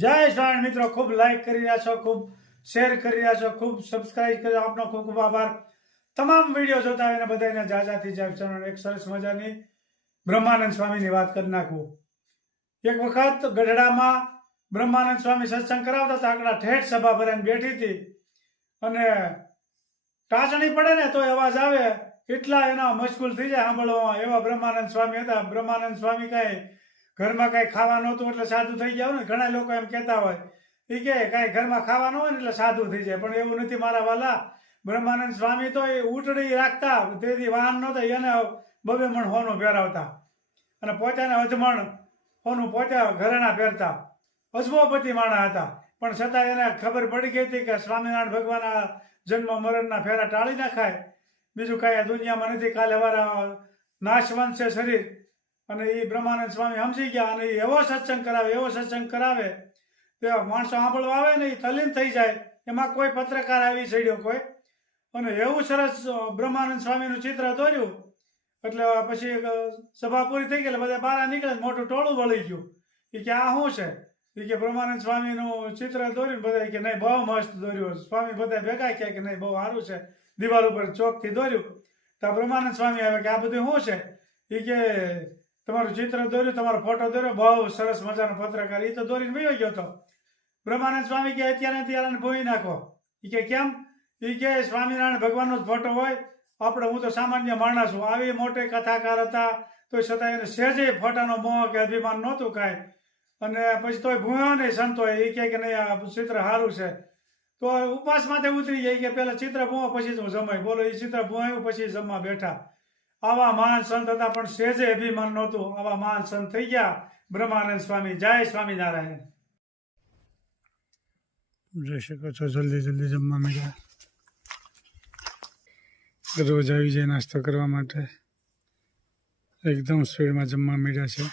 જય સ્વામી મિત્રો, ખૂબ લાઈક કરી રહ્યા છો, ખૂબ શેર કરી રહ્યા છો, ખૂબ સબસ્ક્રાઇબ કર્યો. આપનો ખૂબ ખૂબ આભાર. તમામ વિડીયો જોતા હોય ને બધાને જાજાથી જય સ્વામી. એક સરસ મજાની બ્રહ્માનંદ સ્વામીની વાત કરી નાખું. એક વખત ગઢડામાં બ્રહ્માનંદ સ્વામી સત્સંગ કરાવતા હતા. આગળ ઠેઠ સભા ભરાઈને બેઠી હતી અને ટાચણી પડે ને તો અવાજ આવે એટલા એના મશગુલ થઈ જાય સાંભળવામાં. એવા બ્રહ્માનંદ સ્વામી હતા. બ્રહ્માનંદ સ્વામી કાંઈ ઘરમાં કાંઈ ખાવા નહોતું એટલે સાધુ થઈ ગયા ને. ઘણા લોકો એમ કહેતા હોય એ કે કાંઈ ઘરમાં ખાવા ન હોય ને એટલે સાધુ થઈ જાય, પણ એવું નથી મારા વાલા. બ્રહ્માનંદ સ્વામી તો એ ઉટડી રાખતા, તેથી વાહન નહોતા, એને બબે મણ હોનું પહેરાવતા અને પોતાને અજમણ હોનું પોતે ઘરેણા પહેરતા. અજમોપતિ માણા હતા, પણ છતાં એને ખબર પડી ગઈ હતી કે સ્વામિનારાયણ ભગવાનના જન્મ મરણના ફેરા ટાળી નાખાય, બીજું કાંઈ દુનિયામાં નથી, કાલે વારા નાશવંત છે શરીર. અને એ બ્રહ્માનંદ સ્વામી સમજી ગયા અને એવો સત્સંગ કરાવે તે માણસો સાંભળવા આવે ને એ તલ્લીન થઈ જાય. એમાં કોઈ પત્રકાર આવી ચડ્યો કોઈ, અને એવું સરસ બ્રહ્માનંદ સ્વામીનું ચિત્ર દોર્યું. એટલે પછી સભા પૂરી થઈ ગઈ એટલે બધા બહાર નીકળે, મોટું ટોળું વળી ગયું. એ કે આ શું છે? એ કે બ્રહ્માનંદ સ્વામીનું ચિત્ર દોર્યું. બધા કે નહીં, બહુ મસ્ત દોર્યું. સ્વામી બધા ભેગા કહે કે નહીં, બહુ સારું છે, દિવાલ ઉપર ચોકથી દોર્યું. તો બ્રહ્માનંદ સ્વામી આવે કે આ બધું શું છે? એ કે તમારું ચિત્ર દોર્યું, તમારો ફોટો દોર્યો, બહુ સરસ મજાનો પત્રકાર. એ તો દોરીને વયો ગયો હતો. બ્રહ્માનંદ સ્વામી કે અત્યારે ભોઈ નાખો. એ કે કેમ? એ કે સ્વામિનારાયણ ભગવાનનો જ ફોટો હોય, આપણે હું તો સામાન્ય માણસ છું. આવી મોટી કથાકાર હતા તો છતાં એને સહેજે ફોટાનો મોહ કે અભિમાન નહોતું કાંઈ. અને પછી તોય ભૂયો નહીં સંતોય. એ કહે કે નહીં, આ ચિત્ર સારું છે. તો ઉપવાસ માટે ઉતરી જાય કે પેલા ચિત્ર ભૂવો પછી જ હું જમાય. બોલો, એ ચિત્ર ભૂવાયું પછી જમવા બેઠા. આવા મહાન સંત હતા, પણ સહેજે અભિમાન નહોતું. આવા મહાન સંત થઈ ગયા બ્રહ્માનંદ સ્વામી. જય સ્વામિનારાયણ. જોઈ શકો છો જલ્દી જમવા માંડ્યા. રોજ આવી જાય નાસ્તો કરવા માટે. એકદમ સ્પીડમાં જમવા માંડ્યા છે.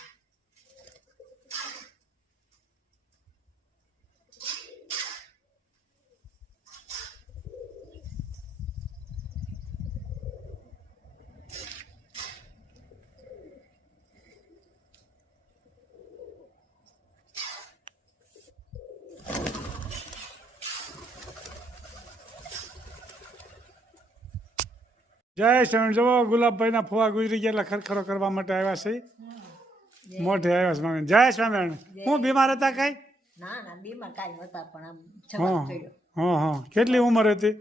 જય સ્વામી. જવો ગુલાબભાઈના ફુવા ગુજરી ગયા એટલે ખરખરો કરવા માટે આવ્યા છે. મોઢે આવ્યા સ્વામી. જય સ્વામિનારાયણ. હું બીમાર હતા કઈ? ના ના, બીમાર કાંઈ નહોતા, પણ આમ હા છવાક થયો. હા. કેટલી ઉંમર હતી?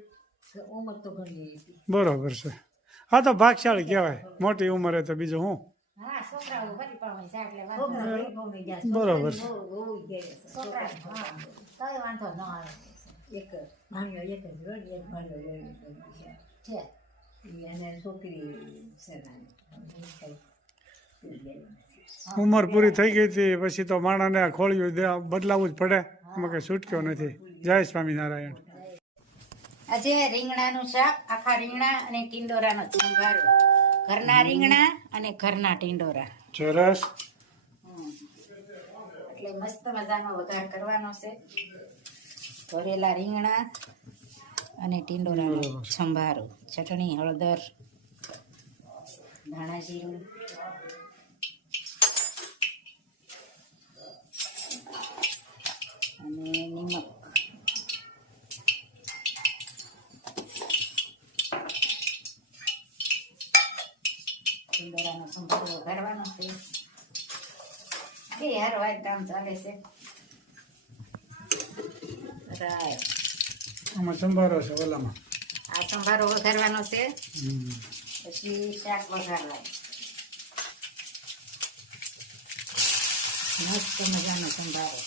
ઉંમર તો ઘણી હતી. બરોબર છે. હા, તો ભાગશાળી કહેવાય. મોટી ઉંમરે તો બીજું હું. હા, છોકરાઓ ફરી પાડવાની છે એટલે વાંધો નહીં. બરોબર છે. છોકરા, હા, તોય વાંધો ન આવે. એક ભાણિયો એક જ રોજ, એક ભાણિયો છે. અને છોકરી છે નાની. ઉંમર પૂરી થઈ ગઈ હતી પછી તો માણસને ખોળિયું બદલાવવું જ પડે. એમાં કઈ છૂટક્યો નથી. જય સ્વામિનારાયણ. આજે રીંગણાનું શાક, આખા રીંગણા અને ટીંડોરાનો સંભારો. ઘરના રીંગણા અને ઘરના ટીંડોરા. સરસ. એટલે મસ્ત મજાનો વઘાર કરવાનો છે. ભરેલા રીંગણા અને ટીંડોરાનો સંભારો. ચટણી, હળદર, ધાણા જીરું અને નિમક. ટીંડોરાનો સંભારો વઘારવાનો છે. બે હાર વાર કામ ચાલે છે. રાય આમાં સંભારો છે ઓલામાં. આ સંભારો વઘારવાનો છે. પછી શાક વઘારવાનું. મસ્ત મજાનો સંભારો.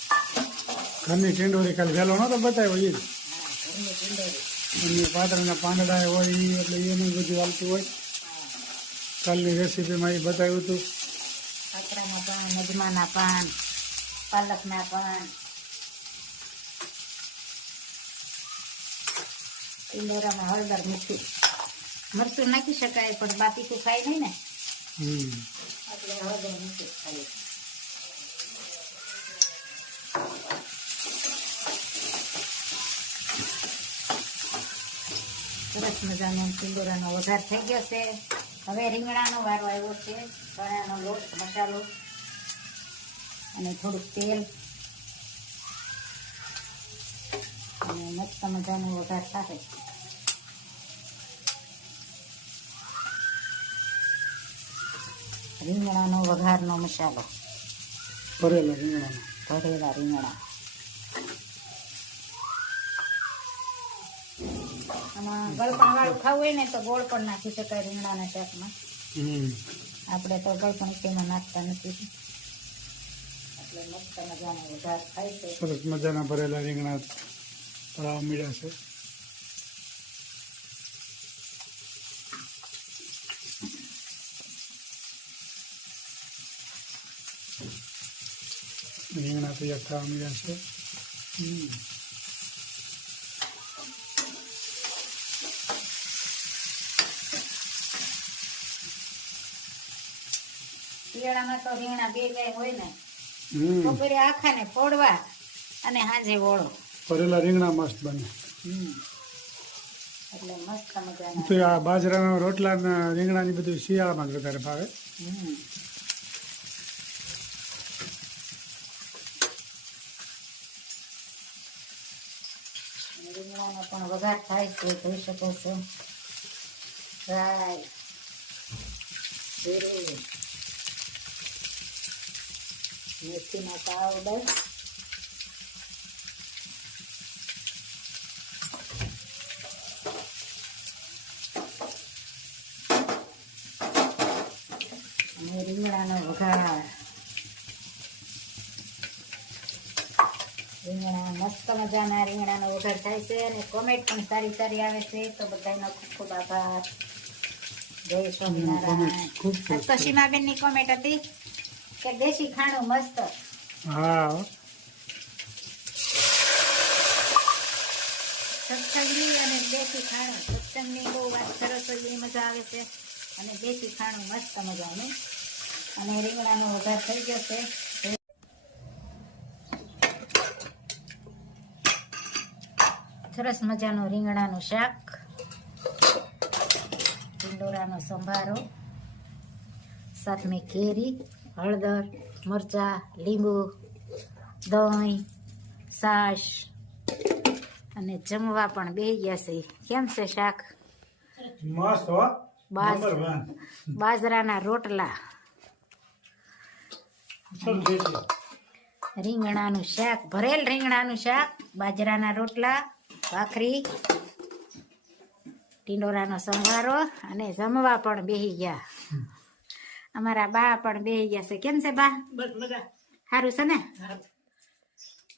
ઘરની ટીંડોરી કાલે વહેલો નતો બતાવ્યો એ જ. હા, ઘરની ટીંડોરી. અને પાત્રના પાંદડા હોય એ, એટલે એનું બધું આવતું હોય. કાલની રેસીપીમાં એ બતાવ્યું હતું. પાત્રાના પાન, અજમાના પાન, પાલકના પાન, ટીંડોરામાં હળદર, મીઠું, મરચું નાખી શકાય, પણ બાકી તો ખાય નહીં ને, એટલે હળદર મીઠું ખાય. સરસ મજાનો ટીંડોરાનો વઘાર થઈ ગયો છે. હવે રીંગણાનો વારો આવ્યો છે. ચણાનો લોટ, મસાલો અને થોડુંક તેલ મજાનો વઘાર થાય. રીંગણાનો વઘારનો મસાલો, ભરેલા રીંગણાનો. ભરેલા રીંગણા. આમાં ગળપણ વાળું ખાવું હોય ને તો ગોળ પણ નાખી શકાય રીંગણાના શાકમાં. આપણે તો ગળપણ તેમાં નાખતા નથી એટલે મસ્ત મજાનો વઘાર થાય છે. સરસ મજાના ભરેલા રીંગણા તળાવ મીડા છે. રીંગણા તૈયાર થવા મીડા છે. શિયાળામાં તો રીંગણા બે જાય હોય ને, બપોરે આખા ને ફોડવા અને સાંજે વળો. ભરેલા રીંગણા મસ્ત બને. એટલે મસ્ત મજાના. તો આ બાજરાના રોટલા ને રીંગણાની બધું શિયાળામાં જ વધારે ભાવે. રીંગણાનો પણ વઘાર થાય છે, જોઈ શકો છો. રાઈ, જીરું, મેથીનો પાવડર, અને રીંગણાનો વઘાર. રીંગણા મસ્ત મજાના રીંગણાનો વઘાર થાય છે અને કોમેન્ટ પણ સારી સારી આવે છે, તો બધાનો ખૂબ ખૂબ આભાર. જય સ્વામિનારાયણ. તો સીમાબેનની કોમેન્ટ હતી કે દેશી ખાણું મસ્ત. હા, સત્સંગની અને દેશી ખાણું, સત્સંગની બહુ વાત સરસ હોય, એ મજા આવે છે, અને દેશી ખાણું મસ્ત મજાનું. અને રીંગણાનો વઘાર થઈ ગયો છે. સરસ મજાનું રીંગણાનું શાક, ટીંડોરાનો સંભારો, સાથમે કેરી, હળદર, મરચાં, લીંબુ, દહીં, છાશ, અને જમવા પણ બેસી ગયા છે. કેમ છે શાક? મસ્ત હો. નંબર 1. બાજરાના રોટલા, રીંગણાનું શાક, ભરેલ રીંગણાનું શાક, બાજરાના રોટલા, ભાખરી, ટીંડોરાનો સંભારો, અને જમવા પણ બેસી ગયા. અમારા બા પણ બેસી ગયા છે. કેમ છે બા? બસ મજા. સારું છે ને?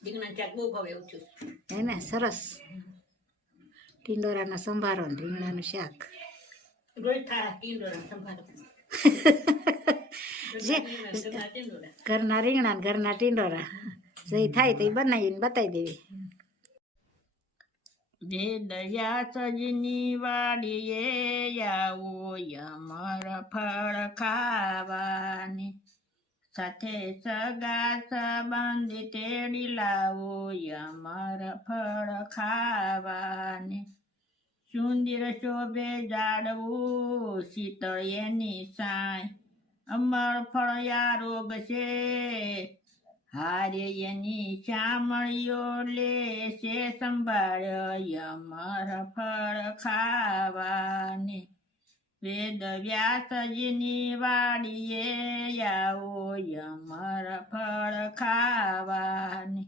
રીંગણા ચાક બહુ ભાવે એવું છે. હે ને? સરસ. ટીંડોરાનો સંભારો ને રીંગણાનું શાક. રોજ ખારા ટીંડોરા સંભારો. જે ઘરના ટીંડોરા. ઘરના રીંગણા ને ઘરના ટીંડોરા જે થાય તે બનાવીને બતાવી દેવી. વેદયા સજની વાડીએ આવો અમર ફળ ખાવાની, સાથે સગા સંબંધી તેડી લાવો અમર ફળ ખાવાની. સુંદર શોભે જાડવું શીતળ એની સાય, અમર ફળ આરોગ છે હારે એની શામળીઓ લે છે સંભાળ અમર ફળ ખાવાને. વેદ વ્યાસજીની વાડીએ આવો અમર ફળ ખાવાને,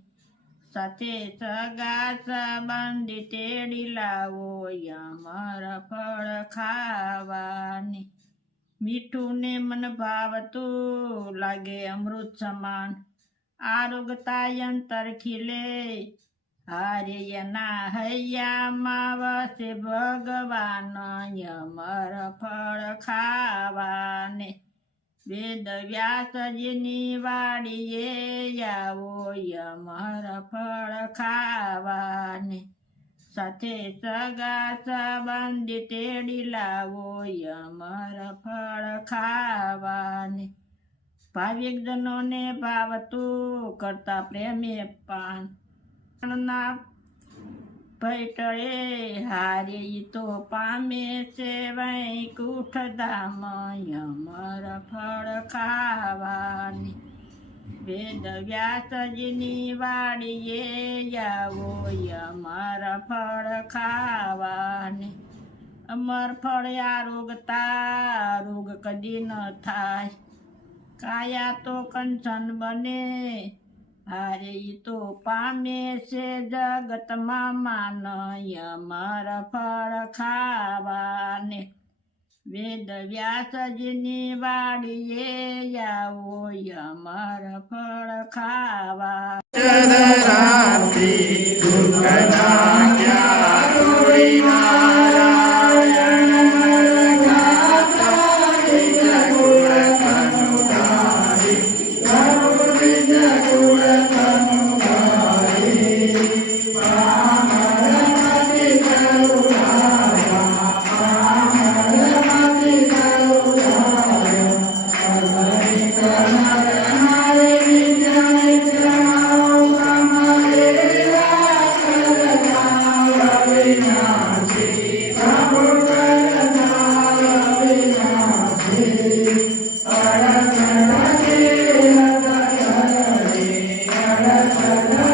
સાથે સગા સંબંધી તેડી લાવો અમર ફળ ખાવાને. મીઠું ને મન ભાવતું લાગે અમૃત સમાન, આરોગતા અંતર ખીલે હારે એના હૈયામાં વસે ભગવાન અમર ફળ ખાવાને. વેદ વ્યાસજીની વાડીએ આવો અમર ફળ ખાવાને, સાથે સગા સંબંધી તેડી લાવો અમર ફળ ખાવાને. ભાવિક જનોને ભાવતું કરતા પ્રેમે પાન, ના ભૈટળે હારે તો પામે છે વૈકુંઠ ધામ અમર ફળ ખાવાની. વેદ વ્યાસજીની વાડીએ આવો અમારા ફળ ખાવાને. અમર ફળ આરોગતા રોગ કદી ન થાય. કાયા તો કંચન બને હારે ઈ તો પામે છે જગતમાં માન અમારા ફળ ખાવાને. વેદ વ્યાસજીની વાડીએ આવો અમારા ફળ ખાવા. Thank you.